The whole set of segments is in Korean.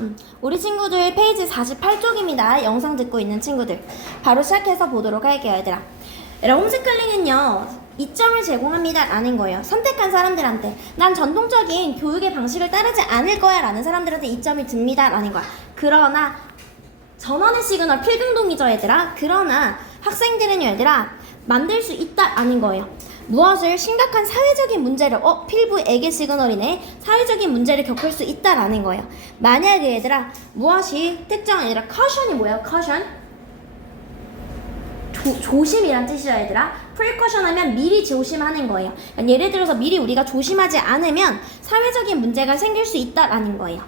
음, 우리 친구들 페이지 48쪽입니다. 영상 듣고 있는 친구들. 바로 시작해서 보도록 할게요, 얘들아. 얘들아, 홈스쿨링은요, 이점을 제공합니다. 라는 거예요. 선택한 사람들한테. 난 전통적인 교육의 방식을 따르지 않을 거야. 라는 사람들한테 이점이 듭니다. 라는 거야. 그러나, 전원의 시그널 필등동이죠, 얘들아. 그러나, 학생들은 얘들아, 만들 수 있다. 라는 거예요. 무엇을 심각한 사회적인 문제를 어 필부 에게 시그널이네 사회적인 문제를 겪을 수 있다라는 거예요. 만약에 얘들아 무엇이 특정 얘들아 caution이 뭐야? caution 조, 조심이란 뜻이죠 얘들아 precaution 하면 미리 조심하는 거예요 그러니까 예를 들어서 미리 우리가 조심하지 않으면 사회적인 문제가 생길 수 있다라는 거예요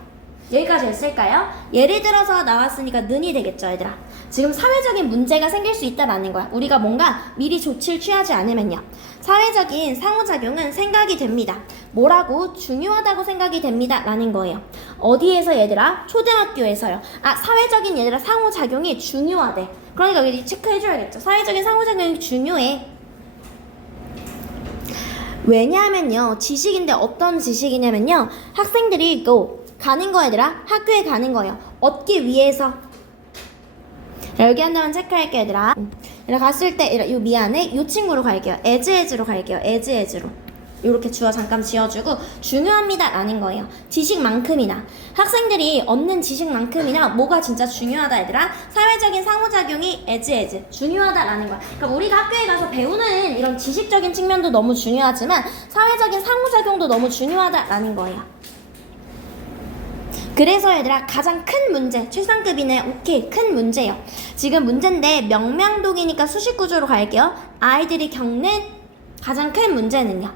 여기까지 했을까요? 예를 들어서 나왔으니까 는이 되겠죠 얘들아 지금 사회적인 문제가 생길 수 있다라는 거야. 우리가 뭔가 미리 조치를 취하지 않으면요. 사회적인 상호작용은 생각이 됩니다. 뭐라고 중요하다고 생각이 됩니다 라는 거예요. 어디에서 얘들아? 초등학교에서요. 아 사회적인 얘들아 상호작용이 중요하대. 그러니까 여기 체크해줘야겠죠. 사회적인 상호작용이 중요해. 왜냐하면요 지식인데 어떤 지식이냐면요 학생들이 go 가는 거 얘들아 학교에 가는 거예요. 얻기 위해서. 자, 여기 한다면 체크할게 얘들아. 얘들아 갔을 때 요 미안해? 요 친구로 갈게요. as as로 갈게요. as as로. 이렇게 주어 잠깐 지어주고 중요합니다. 라는 거예요. 지식만큼이나. 학생들이 얻는 지식만큼이나 뭐가 진짜 중요하다 얘들아? 사회적인 상호작용이 as as 중요하다 라는 거야. 그러니까 우리가 학교에 가서 배우는 이런 지식적인 측면도 너무 중요하지만 사회적인 상호작용도 너무 중요하다 라는 거예요. 그래서 얘들아 가장 큰 문제 최상급이네 오케이 큰 문제요 지금 문제인데 명명독이니까 수식 구조로 갈게요. 아이들이 겪는 가장 큰 문제는요.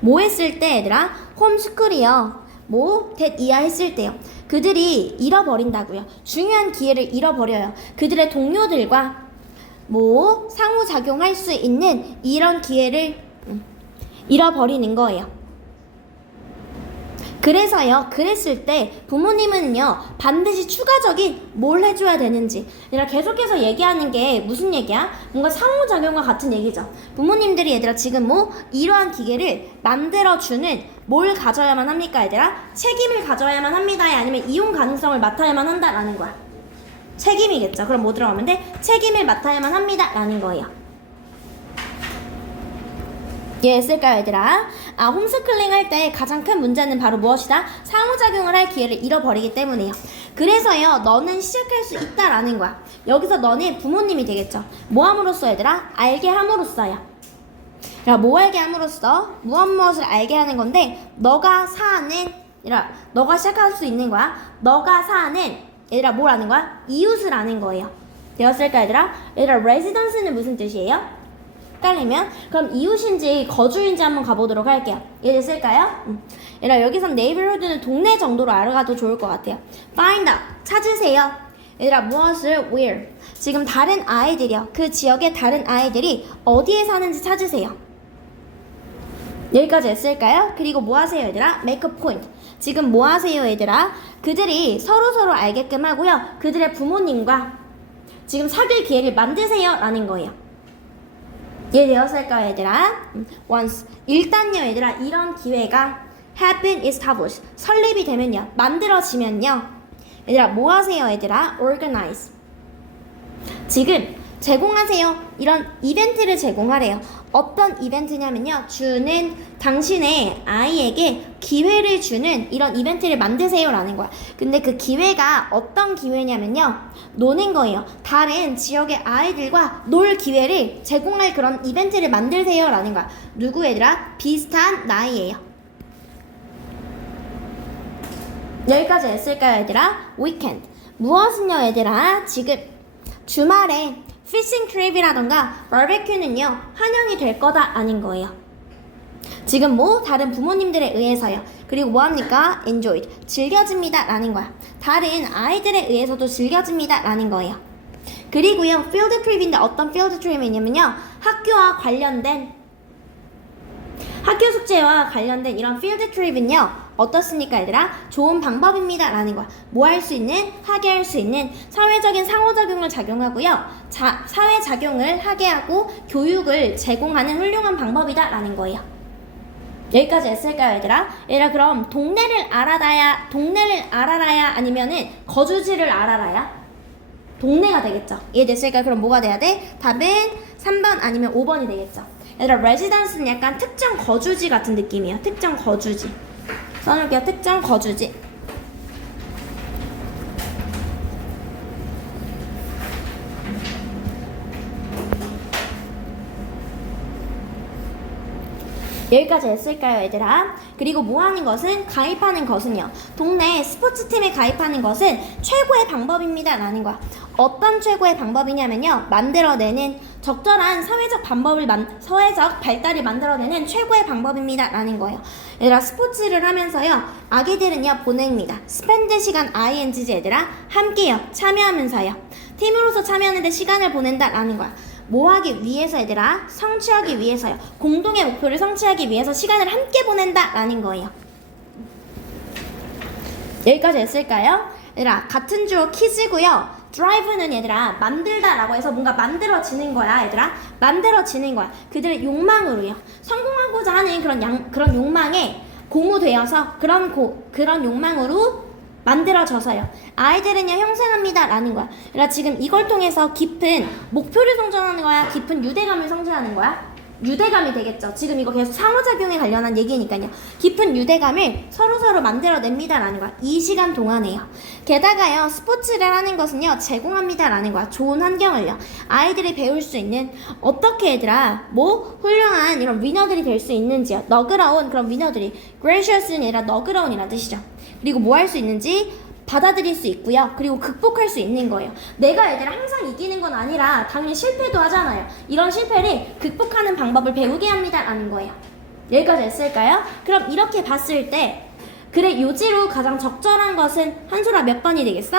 뭐 했을 때 얘들아? 홈스쿨이요. 뭐대 이하 했을 때요. 그들이 잃어버린다고요. 중요한 기회를 잃어버려요. 그들의 동료들과 뭐 상호작용할 수 있는 이런 기회를 음, 잃어버리는 거예요 그래서요, 그랬을 때 부모님은요, 반드시 추가적인 뭘 해줘야 되는지. 얘들아, 계속해서 얘기하는 게 무슨 얘기야? 뭔가 상호작용과 같은 얘기죠. 부모님들이 얘들아, 지금 뭐, 이러한 기계를 만들어주는 뭘 가져야만 합니까, 얘들아? 책임을 가져야만 합니다. 아니면 이용 가능성을 맡아야만 한다라는 거야. 책임이겠죠. 그럼 뭐 들어가면 돼? 책임을 맡아야만 합니다. 라는 거예요. 이해했을까요, 얘들아? 아, 홈스쿨링 할 때 가장 큰 문제는 바로 무엇이다? 상호작용을 할 기회를 잃어버리기 때문이에요. 그래서요, 너는 시작할 수 있다라는 거야. 여기서 너는 부모님이 되겠죠. 뭐 함으로써, 얘들아? 알게 함으로써요. 야, 뭐 알게 함으로써? 무엇 무엇을 알게 하는 건데, 너가 사는, 얘들아, 너가 시작할 수 있는 거야. 너가 사는, 얘들아, 뭘 아는 거야? 이웃을 아는 거예요. 되었을까, 얘들아? 얘들아, residence는 무슨 뜻이에요? 헷갈리면 그럼 이웃인지 거주인지 한번 가보도록 할게요. 이해됐을까요? 음. 얘들아 여기선 neighborhood는 동네 정도로 알아가도 좋을 것 같아요. find out 찾으세요. 얘들아 무엇을 where 지금 다른 아이들이요. 그 지역의 다른 아이들이 어디에 사는지 찾으세요. 여기까지 했을까요? 그리고 뭐 하세요 얘들아? make a point 지금 뭐 하세요 얘들아? 그들이 서로 서로 알게끔 하고요. 그들의 부모님과 지금 사귈 기회를 만드세요 라는 거예요. 이해되었을까요, 얘들아? 음, once. 일단요, 얘들아, 이런 기회가 have been established. 설립이 되면요, 만들어지면요. 얘들아, 뭐 하세요, 얘들아? organize. 지금 제공하세요. 이런 이벤트를 제공하래요. 어떤 이벤트냐면요. 주는 당신의 아이에게 기회를 주는 이런 이벤트를 만드세요라는 거야. 근데 그 기회가 어떤 기회냐면요. 노는 거예요. 다른 지역의 아이들과 놀 기회를 제공할 그런 이벤트를 만들세요라는 거야. 누구 얘들아? 비슷한 나이예요. 여기까지 했을까요, 얘들아? weekend. 무엇은요, 얘들아? 지금 주말에 피싱 트립이라던가 바베큐는요 환영이 될 거다 아닌 거예요. 지금 뭐 다른 부모님들에 의해서요. 그리고 뭐 합니까? enjoyed 즐겨집니다 라는 거야. 다른 아이들에 의해서도 즐겨집니다 라는 거예요. 그리고요 field trip인데 어떤 field trip이냐면요 학교와 관련된 학교 숙제와 관련된 이런 field trip은요 어떻습니까 얘들아? 좋은 방법입니다 라는 거야 뭐 할 수 있는? 하게 할 수 있는 사회적인 상호작용을 작용하고요 자, 사회작용을 하게 하고 교육을 제공하는 훌륭한 방법이다 라는 거예요 여기까지 했을까요, 얘들아? 얘들아, 그럼 동네를 알아라야, 동네를 알아라야 아니면은 거주지를 알아라야? 동네가 되겠죠. 이해됐을까요? 그럼 뭐가 돼야 돼? 답은 3번 아니면 5번이 되겠죠. 얘들아, residence는 약간 특정 거주지 같은 느낌이에요. 특정 거주지. 써놓을게요. 특정 거주지. 여기까지 했을까요, 얘들아? 그리고 뭐 하는 것은 가입하는 것은요. 동네 스포츠팀에 가입하는 것은 최고의 방법입니다. 라는 거야. 어떤 최고의 방법이냐면요. 만들어내는 적절한 사회적 방법을 만, 사회적 발달을 만들어내는 최고의 방법입니다. 라는 거예요. 얘들아, 스포츠를 하면서요. 아기들은요, 보냅니다. 스펜드 시간 ing지 얘들아. 함께요. 참여하면서요. 팀으로서 참여하는데 시간을 보낸다. 라는 거야. 뭐 하기 위해서 얘들아? 성취하기 위해서요. 공동의 목표를 성취하기 위해서 시간을 함께 보낸다 라는 거예요. 여기까지 했을까요? 얘들아 같은 주어 키즈고요. 드라이브는 얘들아 만들다라고 해서 뭔가 만들어지는 거야 얘들아 만들어지는 거야 그들의 욕망으로요 성공하고자 하는 그런 양, 그런 욕망에 공유되어서 그런 고, 그런 욕망으로 만들어져서요. 아이들은요 형성합니다 라는 거야. 그러니까 지금 이걸 통해서 깊은 목표를 성전하는 거야, 깊은 유대감을 성전하는 거야. 유대감이 되겠죠. 지금 이거 계속 상호작용에 관련한 얘기니까요. 깊은 유대감을 서로서로 만들어냅니다라는 거야. 이 시간 동안에요. 게다가요, 스포츠를 하는 것은요, 제공합니다라는 거야. 좋은 환경을요. 아이들이 배울 수 있는, 어떻게 얘들아, 뭐, 훌륭한 이런 위너들이 될 수 있는지요. 너그러운 그런 위너들이, gracious는 아니라 너그러운이라는 뜻이죠. 그리고 뭐 할 수 있는지, 받아들일 수 있고요. 그리고 극복할 수 있는 거예요. 내가 애들 항상 이기는 건 아니라 당연히 실패도 하잖아요. 이런 실패를 극복하는 방법을 배우게 합니다라는 거예요. 여기까지 했을까요? 그럼 이렇게 봤을 때 그래 요지로 가장 적절한 것은 한소라 몇 번이 되겠어?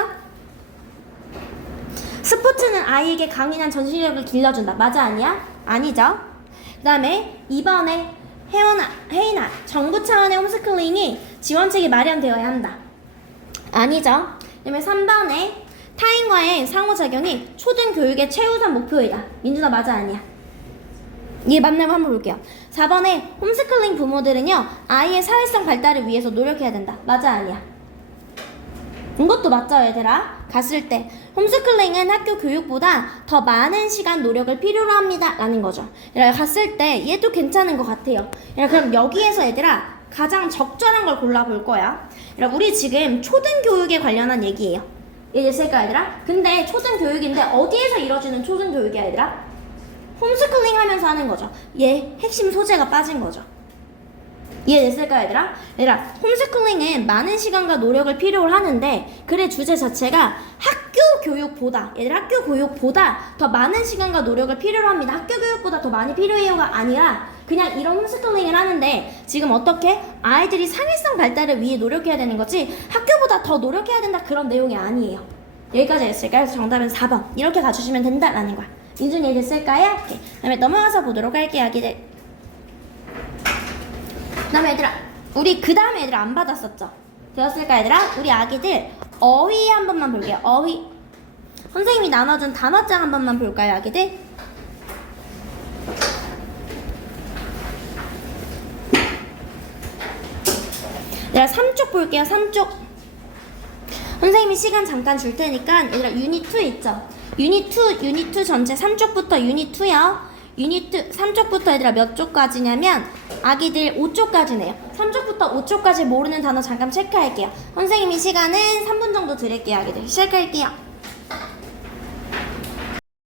스포츠는 아이에게 강인한 전시력을 길러준다. 맞아 아니야? 아니죠. 그 다음에 2번에 혜원아, 혜인아, 정부 차원의 홈스쿨링이 지원책이 마련되어야 한다. 아니죠. 그다음에 3번에 타인과의 상호작용이 초등교육의 최우선 목표이다. 민준아 맞아 아니야? 이게 맞나요? 한번 볼게요. 4번에 홈스쿨링 부모들은요 아이의 사회성 발달을 위해서 노력해야 된다. 맞아 아니야? 이것도 맞죠 얘들아? 갔을 때 홈스쿨링은 학교 교육보다 더 많은 시간 노력을 필요로 합니다 라는 거죠 얘들아 갔을 때 얘도 괜찮은 것 같아요 얘들아 그럼 여기에서 얘들아 가장 적절한 걸 골라볼 거야 우리 지금 초등교육에 관련한 얘기예요 이해됐을까 얘들아? 근데 초등교육인데 어디에서 이루어지는 초등교육이야 얘들아? 홈스쿨링 하면서 하는 거죠 얘 핵심 소재가 빠진 거죠 이해됐을까 얘들아? 얘들아 홈스쿨링은 많은 시간과 노력을 필요로 하는데 글의 주제 자체가 학교 교육보다 얘들아 학교 교육보다 더 많은 시간과 노력을 필요로 합니다 학교 교육보다 더 많이 필요해요가 아니라 그냥 이런 홈스쿨링을 하는데 지금 어떻게 아이들이 사회성 발달을 위해 노력해야 되는 거지? 학교보다 더 노력해야 된다 그런 내용이 아니에요. 여기까지 했을까요? 정답은 4번. 이렇게 가주시면 된다라는 거야. 민준이 됐을까요? 오케이. 그다음에 넘어가서 보도록 할게요. 아기들. 그 다음에 얘들아 우리 그 다음에 얘들아 안 받았었죠? 되었을까 얘들아? 우리 아기들 어휘 한 번만 볼게요. 어휘. 선생님이 나눠준 단어장 한 번만 볼까요 아기들 얘들아 3쪽 볼게요 3쪽. 선생님이 시간 잠깐 줄 테니까 얘들아 유닛 2 있죠? 유닛 2 유닛 2 전체 3쪽부터 유닛 2요. 유닛 2 3쪽부터 얘들아 몇 쪽까지냐면 아기들 5쪽까지네요. 3쪽부터 5쪽까지 모르는 단어 잠깐 체크할게요. 선생님이 시간은 3분 정도 드릴게요 아기들. 시작할게요